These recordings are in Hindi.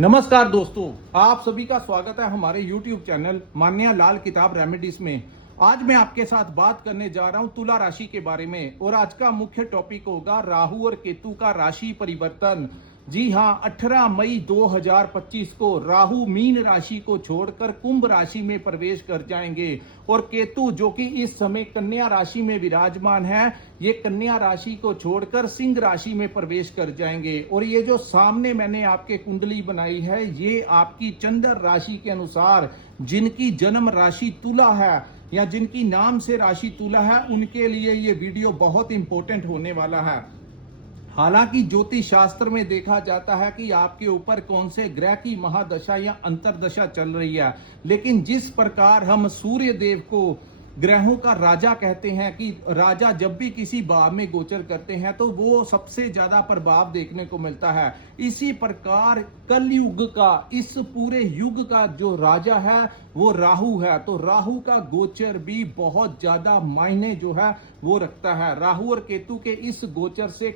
नमस्कार दोस्तों, आप सभी का स्वागत है हमारे YouTube चैनल मान्या लाल किताब रेमेडीज में। आज मैं आपके साथ बात करने जा रहा हूं तुला राशि के बारे में और आज का मुख्य टॉपिक होगा राहु और केतु का राशि परिवर्तन। जी हां, 18 मई 2025 को राहु मीन राशि को छोड़कर कुंभ राशि में प्रवेश कर जाएंगे और केतु जो कि इस समय कन्या राशि में विराजमान है, ये कन्या राशि को छोड़कर सिंह राशि में प्रवेश कर जाएंगे। और ये जो सामने मैंने आपके कुंडली बनाई है, ये आपकी चंद्र राशि के अनुसार जिनकी जन्म राशि तुला है या जिनकी नाम से राशि तुला है, उनके लिए ये वीडियो बहुत इंपॉर्टेंट होने वाला है। हालांकि ज्योतिष शास्त्र में देखा जाता है कि आपके ऊपर कौन से ग्रह की महादशा या अंतरदशा चल रही है, लेकिन जिस प्रकार हम सूर्य देव को ग्रहों का राजा कहते हैं कि राजा जब भी किसी भाव में गोचर करते हैं तो वो सबसे ज्यादा प्रभाव देखने को मिलता है, इसी प्रकार कलयुग का, इस पूरे युग का जो राजा है वो राहु है। तो राहु का गोचर भी बहुत ज्यादा मायने जो है वो रखता है। राहु और केतु के इस गोचर से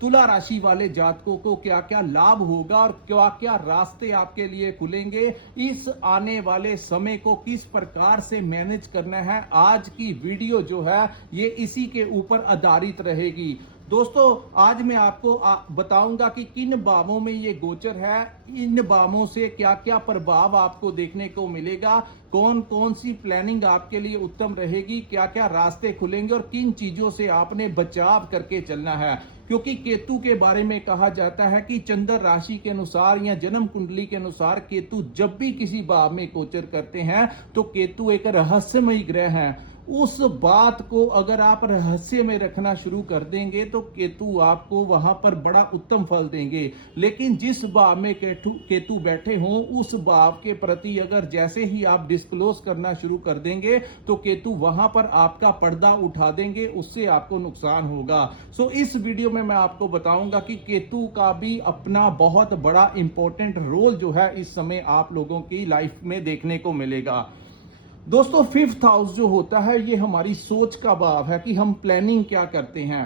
तुला राशि वाले जातकों को क्या क्या लाभ होगा और क्या क्या रास्ते आपके लिए खुलेंगे, इस आने वाले समय को किस प्रकार से मैनेज करना है, आज की वीडियो जो है ये इसी के ऊपर आधारित रहेगी। दोस्तों, आज मैं आपको बताऊंगा कि किन भावों में ये गोचर है, इन भावों से क्या क्या प्रभाव आपको देखने को मिलेगा, कौन कौन सी प्लानिंग आपके लिए उत्तम रहेगी, क्या क्या रास्ते खुलेंगे और किन चीजों से आपने बचाव करके चलना है। क्योंकि केतु के बारे में कहा जाता है कि चंद्र राशि के अनुसार या जन्म कुंडली के अनुसार केतु जब भी किसी भाव में गोचर करते हैं तो केतु एक रहस्यमयी ग्रह है। उस बात को अगर आप रहस्य में रखना शुरू कर देंगे तो केतु आपको वहां पर बड़ा उत्तम फल देंगे, लेकिन जिस भाव में केतु बैठे हों उस भाव के प्रति अगर जैसे ही आप डिस्क्लोज करना शुरू कर देंगे तो केतु वहां पर आपका पर्दा उठा देंगे, उससे आपको नुकसान होगा। सो इस वीडियो में मैं आपको बताऊंगा कि केतु का भी अपना बहुत बड़ा इंपॉर्टेंट रोल जो है इस समय आप लोगों की लाइफ में देखने को मिलेगा। दोस्तों, 5th हाउस जो होता है ये हमारी सोच का भाव है कि हम प्लानिंग क्या करते हैं।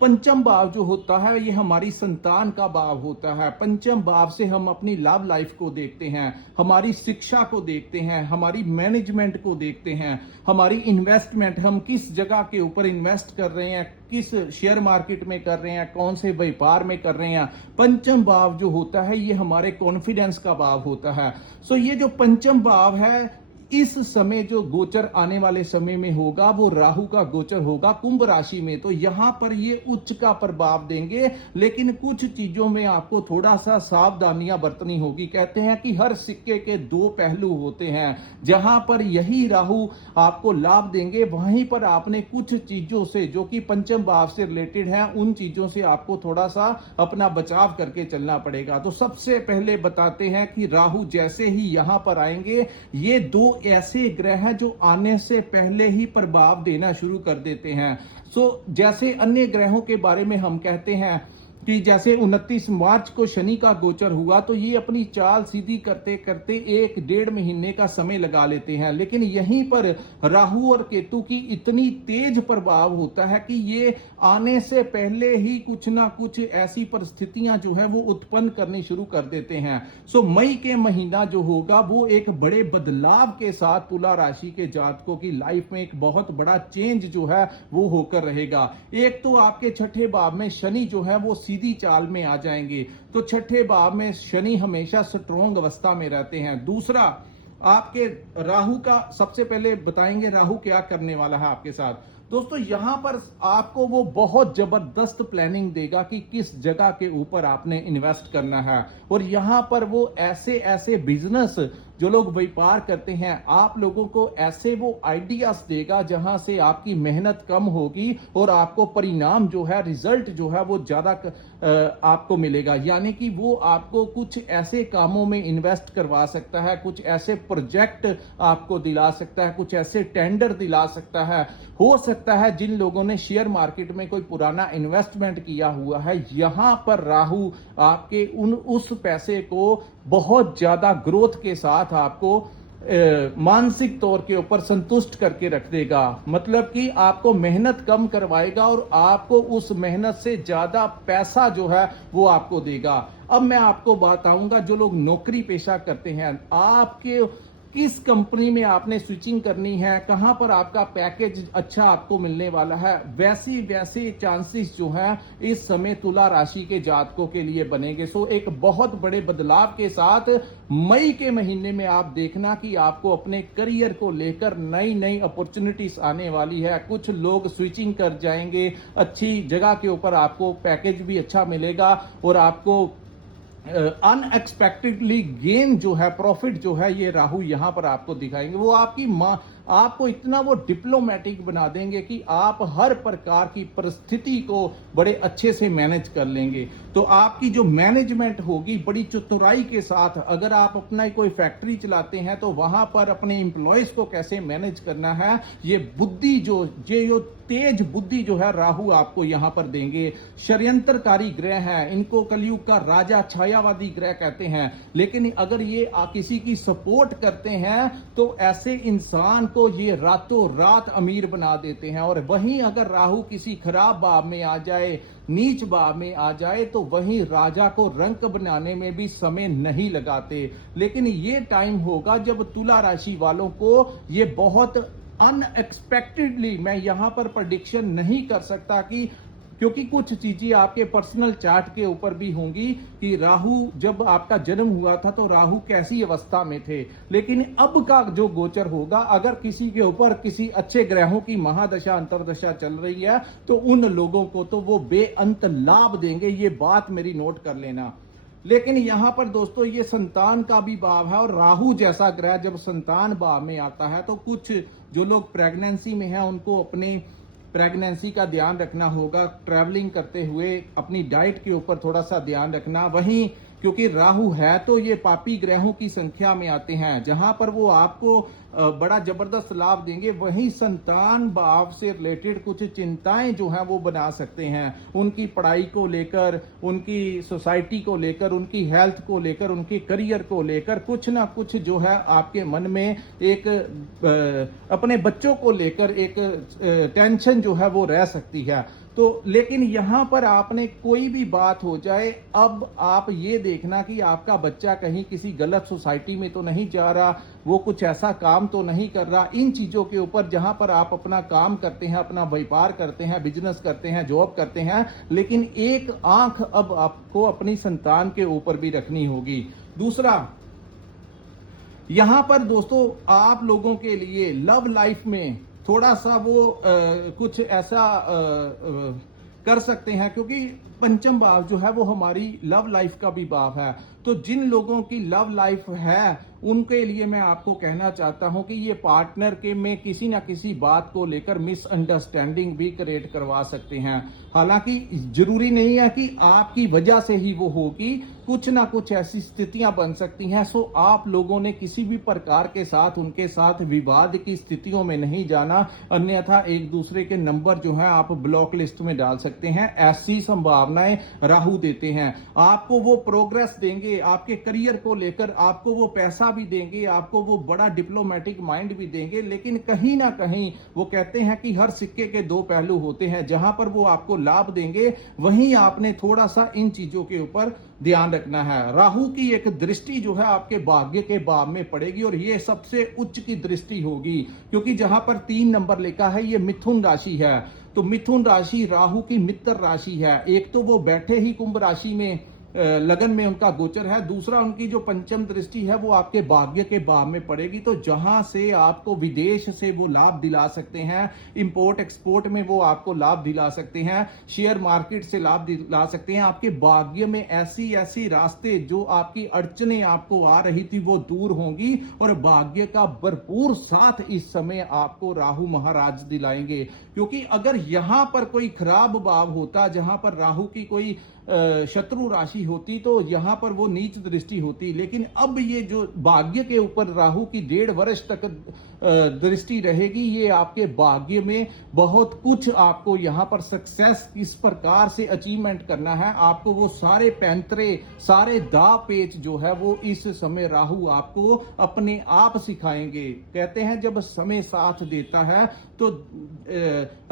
पंचम भाव जो होता है ये हमारी संतान का भाव होता है। पंचम भाव से हम अपनी लव लाइफ को देखते हैं, हमारी शिक्षा को देखते हैं, हमारी मैनेजमेंट को देखते हैं, हमारी इन्वेस्टमेंट, हम किस जगह के ऊपर इन्वेस्ट कर रहे हैं, किस शेयर मार्केट में कर रहे हैं, कौन से व्यापार में कर रहे हैं। पंचम भाव जो होता है ये हमारे कॉन्फिडेंस का भाव होता है। सो ये जो पंचम भाव है, इस समय जो गोचर आने वाले समय में होगा वो राहु का गोचर होगा कुंभ राशि में। तो यहां पर ये उच्च का प्रभाव देंगे, लेकिन कुछ चीजों में आपको थोड़ा सा सावधानियां बरतनी होगी। कहते हैं कि हर सिक्के के दो पहलू होते हैं, जहां पर यही राहु आपको लाभ देंगे वहीं पर आपने कुछ चीजों से जो कि पंचम भाव से रिलेटेड है उन चीजों से आपको थोड़ा सा अपना बचाव करके चलना पड़ेगा। तो सबसे पहले बताते हैं कि राहु जैसे ही यहां पर आएंगे, ये दो ऐसे ग्रह हैं जो आने से पहले ही प्रभाव देना शुरू कर देते हैं। जैसे अन्य ग्रहों के बारे में हम कहते हैं कि जैसे 29 मार्च को शनि का गोचर हुआ तो ये अपनी चाल सीधी करते करते 1-1.5 महीने का समय लगा लेते हैं, लेकिन यहीं पर राहु और केतु की इतनी तेज प्रभाव होता है कि ये आने से पहले ही कुछ ना कुछ ऐसी परिस्थितियां जो है वो उत्पन्न करनी शुरू कर देते हैं। सो मई के महीना जो होगा वो एक बड़े बदलाव के साथ तुला राशि के जातकों की लाइफ में एक बहुत बड़ा चेंज जो है वो होकर रहेगा। एक तो आपके छठे भाव में शनि जो है वो सीधी चाल में आ जाएंगे, तो छठे भाव में शनि हमेशा स्ट्रॉन्ग अवस्था में रहते हैं। दूसरा, आपके राहु का सबसे पहले बताएंगे राहु क्या करने वाला है आपके साथ। दोस्तों, यहां पर आपको वो बहुत जबरदस्त प्लानिंग देगा कि किस जगह के ऊपर आपने इन्वेस्ट करना है, और यहां पर वो ऐसे ऐसे बिजनेस जो लोग व्यापार करते हैं आप लोगों को ऐसे वो आइडियाज देगा जहां से आपकी मेहनत कम होगी और आपको परिणाम जो है, रिजल्ट जो है वो ज्यादा आपको मिलेगा। यानी कि वो आपको कुछ ऐसे कामों में इन्वेस्ट करवा सकता है, कुछ ऐसे प्रोजेक्ट आपको दिला सकता है, कुछ ऐसे टेंडर दिला सकता है। हो सकता है जिन लोगों ने शेयर मार्केट में कोई पुराना इन्वेस्टमेंट किया हुआ है, यहां पर राहु आपके उस पैसे को बहुत ज्यादा ग्रोथ के साथ आपको मानसिक तौर के ऊपर संतुष्ट करके रख देगा। मतलब कि आपको मेहनत कम करवाएगा और आपको उस मेहनत से ज्यादा पैसा जो है वो आपको देगा। अब मैं आपको बताऊंगा जो लोग नौकरी पेशा करते हैं, आपके किस कंपनी में आपने स्विचिंग करनी है, कहां पर आपका पैकेज अच्छा आपको मिलने वाला है, वैसे चांसेस जो है इस समय तुला राशि के जातकों के लिए बनेंगे। सो एक बहुत बड़े बदलाव के साथ मई के महीने में आप देखना कि आपको अपने करियर को लेकर नई नई अपॉर्चुनिटीज आने वाली है। कुछ लोग स्विचिंग कर जाएंगे, अच्छी जगह के ऊपर आपको पैकेज भी अच्छा मिलेगा और आपको अनएक्सपेक्टेडली गेन जो है, प्रॉफिट जो है, ये राहु यहां पर आपको दिखाएंगे। वो आपको इतना वो डिप्लोमेटिक बना देंगे कि आप हर प्रकार की परिस्थिति को बड़े अच्छे से मैनेज कर लेंगे। तो आपकी जो मैनेजमेंट होगी बड़ी चतुराई के साथ, अगर आप अपना कोई फैक्ट्री चलाते हैं तो वहां पर अपने इंप्लॉयज को कैसे मैनेज करना है, ये बुद्धि जो तेज बुद्धि जो है राहु आपको यहां पर देंगे। षड्यंत्रकारी ग्रह हैं, इनको कलयुग का राजा छायावादी ग्रह कहते हैं, लेकिन अगर ये किसी की सपोर्ट करते हैं तो ऐसे इंसान को ये रातों रात अमीर बना देते हैं। और वहीं अगर राहु किसी खराब भाव में आ जाए, नीच भाव में आ जाए, तो वहीं राजा को रंक बनाने में भी समय नहीं लगाते। लेकिन ये टाइम होगा जब तुला राशि वालों को ये बहुत अनएक्सपेक्टेडली, मैं यहां पर प्रेडिक्शन नहीं कर सकता कि, क्योंकि कुछ चीजें आपके पर्सनल चार्ट के ऊपर भी होंगी कि राहु जब आपका जन्म हुआ था तो राहु कैसी अवस्था में थे, लेकिन अब का जो गोचर होगा, अगर किसी के ऊपर किसी अच्छे ग्रहों की महादशा अंतरदशा चल रही है तो उन लोगों को तो वो बेअंत लाभ देंगे। ये बात मेरी नोट कर लेना। लेकिन यहां पर दोस्तों ये संतान का भी भाव है, और राहु जैसा ग्रह जब संतान भाव में आता है तो कुछ जो लोग प्रेगनेंसी में हैं उनको अपने प्रेगनेंसी का ध्यान रखना होगा। ट्रैवलिंग करते हुए अपनी डाइट के ऊपर थोड़ा सा ध्यान रखना। वहीं क्योंकि राहु है तो ये पापी ग्रहों की संख्या में आते हैं, जहां पर वो आपको बड़ा जबरदस्त लाभ देंगे, वहीं संतान भाव से रिलेटेड कुछ चिंताएं जो हैं वो बना सकते हैं। उनकी पढ़ाई को लेकर, उनकी सोसाइटी को लेकर, उनकी हेल्थ को लेकर, उनके करियर को लेकर कुछ ना कुछ जो है आपके मन में एक अपने बच्चों को लेकर एक टेंशन जो है वो रह सकती है। तो लेकिन यहां पर आपने कोई भी बात हो जाए, अब आप ये देखना कि आपका बच्चा कहीं किसी गलत सोसाइटी में तो नहीं जा रहा, वो कुछ ऐसा काम तो नहीं कर रहा। इन चीजों के ऊपर जहां पर आप अपना काम करते हैं, अपना व्यापार करते हैं, बिजनेस करते हैं, जॉब करते हैं, लेकिन एक आंख अब आपको अपनी संतान के ऊपर भी रखनी होगी। दूसरा, यहां पर दोस्तों आप लोगों के लिए लव लाइफ में थोड़ा सा वो कुछ ऐसा कर सकते हैं, क्योंकि पंचम भाव जो है वो हमारी लव लाइफ का भी भाव है। तो जिन लोगों की लव लाइफ है उनके लिए मैं आपको कहना चाहता हूं कि ये पार्टनर के में किसी ना किसी बात को लेकर मिसअंडरस्टैंडिंग भी क्रिएट करवा सकते हैं। हालांकि जरूरी नहीं है कि आपकी वजह से ही वो होगी, कुछ ना कुछ ऐसी स्थितियां बन सकती हैं। सो आप लोगों ने किसी भी प्रकार के साथ उनके साथ विवाद की स्थितियों में नहीं जाना, अन्यथा एक दूसरे के नंबर जो है आप ब्लॉक लिस्ट में डाल सकते हैं। ऐसी संभावनाएं राहु देते हैं। आपको वो प्रोग्रेस देंगे, आपके करियर को लेकर आपको वो पैसा भी देंगे, आपको वो बड़ा डिप्लोमेटिक माइंड भी देंगे, लेकिन कहीं ना कहीं वो कहते हैं कि हर सिक्के के दो पहलू होते हैं। जहां पर वो आपको लाभ देंगे वहीं आपने थोड़ा सा इन चीजों के ऊपर ध्यान रखना है। राहु की एक दृष्टि जो है आपके भाग्य के भाव में पड़ेगी, और ये सबसे उच्च की दृष्टि होगी, क्योंकि जहां पर 3 नंबर लिखा है ये मिथुन राशि है। तो मिथुन राशि राहु की मित्र राशि है। एक तो वो बैठे ही कुंभ राशि में लगन में उनका गोचर है, दूसरा उनकी जो पंचम दृष्टि है वो आपके भाग्य के भाव में पड़ेगी। तो जहां से आपको विदेश से वो लाभ दिला सकते हैं, इंपोर्ट एक्सपोर्ट में वो आपको लाभ दिला सकते हैं, शेयर मार्केट से लाभ दिला सकते हैं। आपके भाग्य में ऐसी ऐसी रास्ते जो आपकी अड़चने आपको आ रही थी वो दूर होंगी, और भाग्य का भरपूर साथ इस समय आपको राहु महाराज दिलाएंगे। क्योंकि अगर यहां पर कोई खराब भाव होता, जहां पर राहु की कोई शत्रु राशि होती, तो यहां पर वो नीच दृष्टि होती। लेकिन अब ये जो भाग्य के ऊपर राहु की 1.5 वर्ष तक दृष्टि रहेगी, ये आपके भाग्य में बहुत कुछ आपको यहां पर सक्सेस किस प्रकार से अचीवमेंट करना है, आपको वो सारे पैंतरे, सारे दाव पेच जो है वो इस समय राहु आपको अपने आप सिखाएंगे। कहते हैं जब समय साथ देता है तो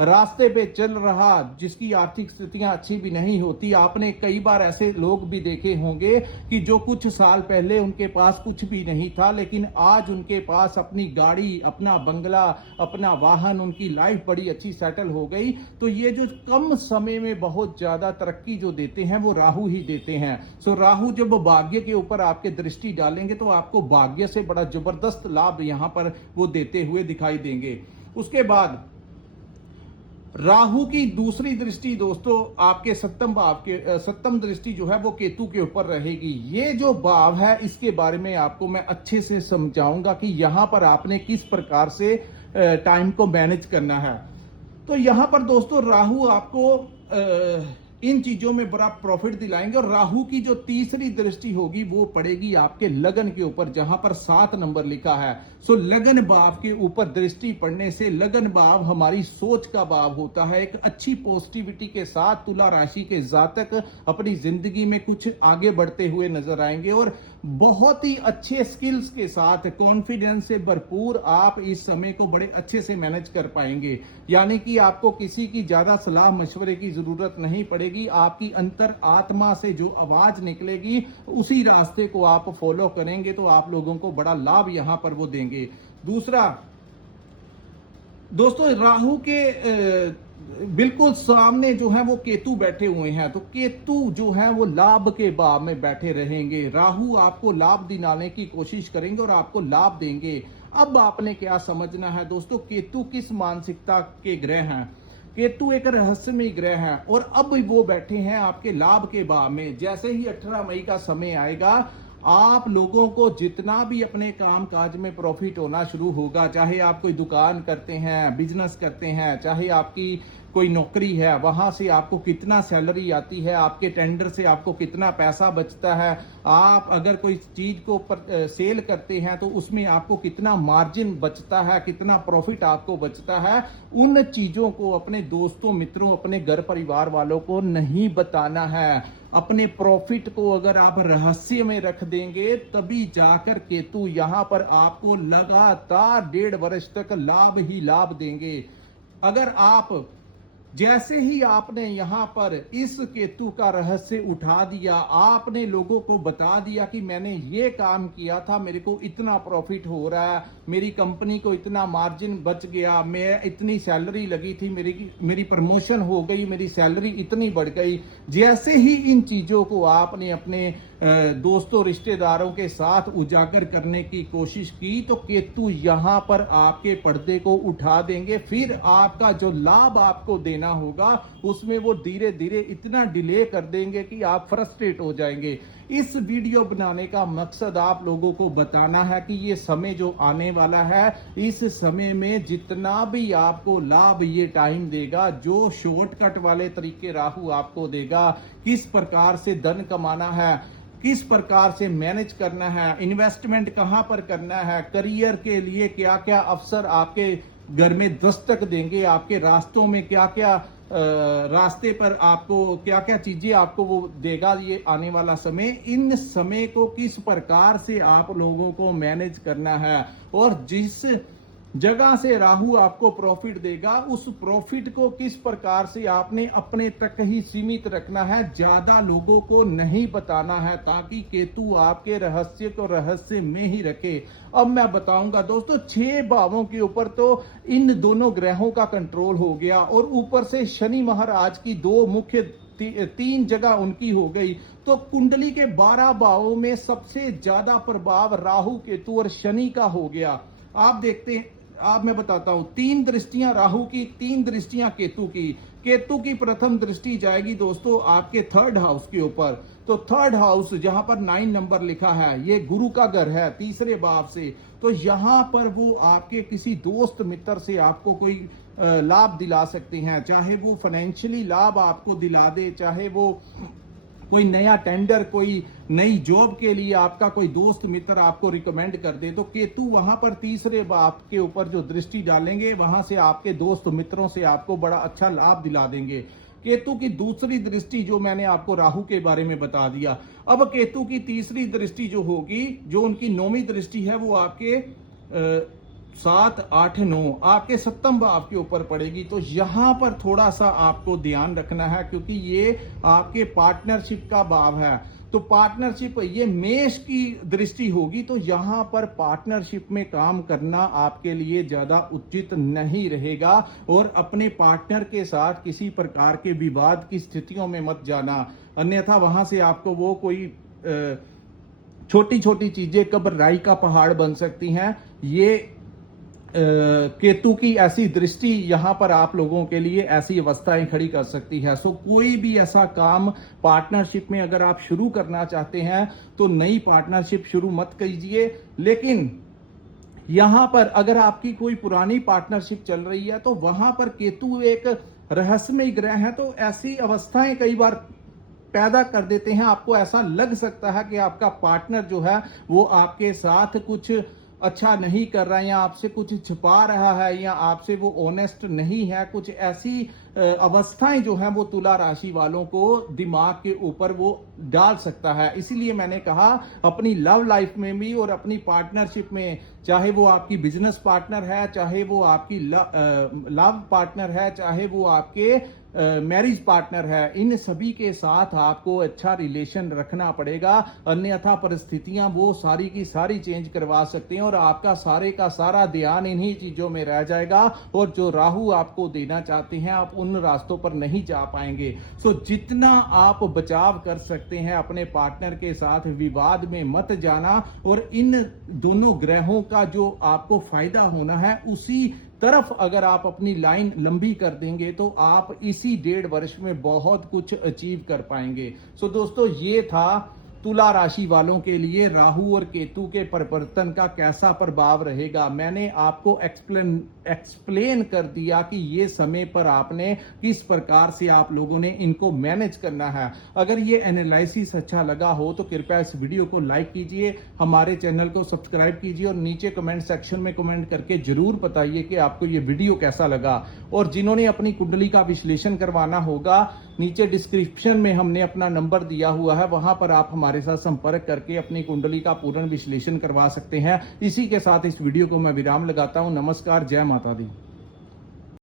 रास्ते पे चल रहा जिसकी आर्थिक स्थितियां अच्छी भी नहीं होती, आपने कई बार ऐसे लोग लोग भी देखे होंगे कि जो कुछ साल पहले उनके पास कुछ भी नहीं था, लेकिन आज उनके पास अपनी गाड़ी, अपना बंगला, अपना वाहन, उनकी लाइफ बड़ी अच्छी सेटल हो गई। तो ये जो कम समय में बहुत ज्यादा तरक्की जो देते हैं वो राहु ही देते हैं। सो राहु जब भाग्य के ऊपर आपके दृष्टि डालेंगे तो आपको भाग्य से बड़ा जबरदस्त लाभ यहां पर वो देते हुए दिखाई देंगे। उसके बाद राहु की दूसरी दृष्टि दोस्तों आपके सप्तम भाव के, सप्तम दृष्टि जो है वो केतु के ऊपर रहेगी। ये जो भाव है इसके बारे में आपको मैं अच्छे से समझाऊंगा कि यहां पर आपने किस प्रकार से टाइम को मैनेज करना है। तो यहां पर दोस्तों राहु आपको इन चीजों में बड़ा प्रॉफिट दिलाएंगे। और राहु की जो तीसरी दृष्टि होगी वो पड़ेगी आपके लगन के ऊपर, जहां पर 7 नंबर लिखा है। सो लगन भाव के ऊपर दृष्टि पड़ने से, लगन भाव हमारी सोच का भाव होता है। एक अच्छी पॉजिटिविटी के साथ तुला राशि के जातक अपनी जिंदगी में कुछ आगे बढ़ते हुए नजर आएंगे और बहुत ही अच्छे स्किल्स के साथ, कॉन्फिडेंस से भरपूर आप इस समय को बड़े अच्छे से मैनेज कर पाएंगे। यानी कि आपको किसी की ज्यादा सलाह मशवरे की जरूरत नहीं पड़ेगी। आपकी अंतर आत्मा से जो आवाज निकलेगी उसी रास्ते को आप फॉलो करेंगे तो आप लोगों को बड़ा लाभ यहां पर वो देंगे। दूसरा दोस्तों, राहु के बिल्कुल सामने जो है वो केतु बैठे हुए हैं। तो केतु जो है वो लाभ के भाव में बैठे रहेंगे। राहु आपको लाभ दिलाने की कोशिश करेंगे और आपको लाभ देंगे। अब आपने क्या समझना है दोस्तों, केतु किस मानसिकता के ग्रह हैं। केतु एक रहस्यमय ग्रह है और अब वो बैठे हैं आपके लाभ के भाव में। जैसे ही 18 मई का समय आएगा, आप लोगों को जितना भी अपने काम काज में प्रॉफिट होना शुरू होगा, चाहे आप कोई दुकान करते हैं, बिजनेस करते हैं, चाहे आपकी कोई नौकरी है, वहां से आपको कितना सैलरी आती है, आपके टेंडर से आपको कितना पैसा बचता है, आप अगर कोई चीज को सेल करते हैं तो उसमें आपको कितना मार्जिन बचता है, कितना प्रॉफिट आपको बचता है, उन चीजों को अपने दोस्तों, मित्रों, अपने घर परिवार वालों को नहीं बताना है। अपने प्रॉफिट को अगर आप रहस्य में रख देंगे तभी जाकर केतु यहां पर आपको लगातार 1.5 वर्ष तक लाभ ही लाभ देंगे। अगर आप जैसे ही आपने यहां पर इस केतु का रहस्य उठा दिया, आपने लोगों को बता दिया कि मैंने ये काम किया था, मेरे को इतना प्रॉफिट हो रहा है, मेरी कंपनी को इतना मार्जिन बच गया, मैं इतनी सैलरी लगी थी, मेरी प्रमोशन हो गई, मेरी सैलरी इतनी बढ़ गई। जैसे ही इन चीजों को आपने अपने दोस्तों, रिश्तेदारों के साथ उजागर करने की कोशिश की तो केतु यहां पर आपके पर्दे को उठा देंगे। फिर आपका जो लाभ आपको देना होगा उसमें वो धीरे धीरे इतना डिले कर देंगे कि आप फ्रस्ट्रेट हो जाएंगे। इस वीडियो बनाने का मकसद आप लोगों को बताना है कि ये समय जो आने वाला है, इस समय में जितना भी आपको लाभ ये टाइम देगा, जो शॉर्टकट वाले तरीके राहु आपको देगा, किस प्रकार से धन कमाना है, किस प्रकार से मैनेज करना है, इन्वेस्टमेंट कहां पर करना है, करियर के लिए क्या क्या अवसर आपके घर में दस्तक देंगे, आपके रास्तों में क्या क्या रास्ते पर आपको क्या क्या चीजें आपको वो देगा ये आने वाला समय, इन समय को किस प्रकार से आप लोगों को मैनेज करना है और जिस जगह से राहु आपको प्रॉफिट देगा उस प्रॉफिट को किस प्रकार से आपने अपने तक ही सीमित रखना है, ज्यादा लोगों को नहीं बताना है, ताकि केतु आपके रहस्य को रहस्य में ही रखे। अब मैं बताऊंगा दोस्तों, 6 भावों के ऊपर तो इन दोनों ग्रहों का कंट्रोल हो गया और ऊपर से शनि महाराज की 2 मुख्य 3 जगह उनकी हो गई। तो कुंडली के 12 भावों में सबसे ज्यादा प्रभाव राहु, केतु और शनि का हो गया। आप देखते हैं, मैं बताता हूं, 3 दृष्टियां राहु की, 3 दृष्टियां केतु की। केतु की प्रथम दृष्टि जाएगी दोस्तों आपके 3rd हाउस के ऊपर। तो 3rd हाउस जहां पर 9 नंबर लिखा है, ये गुरु का घर है, तीसरे भाव से। तो यहां पर वो आपके किसी दोस्त मित्र से आपको कोई लाभ दिला सकते हैं, चाहे वो फाइनेंशियली लाभ आपको दिला दे, चाहे वो कोई नया टेंडर, कोई नई जॉब के लिए आपका कोई दोस्त मित्र आपको रिकमेंड कर दे। तो केतु वहां पर तीसरे भाव के ऊपर जो दृष्टि डालेंगे, वहां से आपके दोस्त मित्रों से आपको बड़ा अच्छा लाभ दिला देंगे। केतु की दूसरी दृष्टि जो मैंने आपको राहु के बारे में बता दिया। अब केतु की तीसरी दृष्टि जो होगी, जो उनकी 9वीं दृष्टि है, वो आपके 7, 8, 9 आपके 7वें भाव के ऊपर पड़ेगी। तो यहां पर थोड़ा सा आपको ध्यान रखना है, क्योंकि ये आपके पार्टनरशिप का भाव है। तो पार्टनरशिप, ये मेष की दृष्टि होगी तो यहां पर पार्टनरशिप में काम करना आपके लिए ज्यादा उचित नहीं रहेगा और अपने पार्टनर के साथ किसी प्रकार के विवाद की स्थितियों में मत जाना, अन्यथा वहां से आपको वो कोई छोटी छोटी चीजें घबराई का पहाड़ बन सकती हैं। ये केतु की ऐसी दृष्टि यहां पर आप लोगों के लिए ऐसी अवस्थाएं खड़ी कर सकती है। सो कोई भी ऐसा काम पार्टनरशिप में अगर आप शुरू करना चाहते हैं तो नई पार्टनरशिप शुरू मत कीजिए। लेकिन यहां पर अगर आपकी कोई पुरानी पार्टनरशिप चल रही है तो वहां पर केतु एक रहस्यमय ग्रह है, तो ऐसी अवस्थाएं कई बार पैदा कर देते हैं। आपको ऐसा लग सकता है कि आपका पार्टनर जो है वो आपके साथ कुछ अच्छा नहीं कर रहा है या आपसे कुछ छिपा रहा है या आपसे वो ऑनेस्ट नहीं है। कुछ ऐसी अवस्थाएं जो हैं वो तुला राशि वालों को दिमाग के ऊपर वो डाल सकता है। इसीलिए मैंने कहा अपनी लव लाइफ में भी और अपनी पार्टनरशिप में, चाहे वो आपकी बिजनेस पार्टनर है, चाहे वो आपकी लव पार्टनर है, चाहे वो आपके मैरिज पार्टनर है, इन सभी के साथ आपको अच्छा रिलेशन रखना पड़ेगा, अन्यथा परिस्थितियां वो सारी की सारी चेंज करवा सकते हैं और आपका सारे का सारा ध्यान इन्हीं चीजों में रह जाएगा और जो राहु आपको देना चाहते हैं आप उन रास्तों पर नहीं जा पाएंगे। सो जितना आप बचाव कर सकते हैं अपने पार्टनर के साथ विवाद में मत जाना और इन दोनों ग्रहों का जो आपको फायदा होना है उसी तरफ अगर आप अपनी लाइन लंबी कर देंगे तो आप इसी 1.5 वर्ष में बहुत कुछ अचीव कर पाएंगे। सो दोस्तों, ये था तुला राशि वालों के लिए राहु और केतु के परिवर्तन का कैसा प्रभाव रहेगा। मैंने आपको एक्सप्लेन कर दिया कि ये समय पर आपने किस प्रकार से आप लोगों ने इनको मैनेज करना है। अगर ये एनालिसिस अच्छा लगा हो तो कृपया इस वीडियो को लाइक कीजिए, हमारे चैनल को सब्सक्राइब कीजिए और नीचे कमेंट सेक्शन में कमेंट करके जरूर बताइए कि आपको ये वीडियो कैसा लगा। और जिन्होंने अपनी कुंडली का विश्लेषण करवाना होगा, नीचे डिस्क्रिप्शन में हमने अपना नंबर दिया हुआ है, वहां पर आप हमारे साथ संपर्क करके अपनी कुंडली का पूर्ण विश्लेषण करवा सकते हैं। इसी के साथ इस वीडियो को मैं विराम लगाता हूं। नमस्कार, जय माता दी।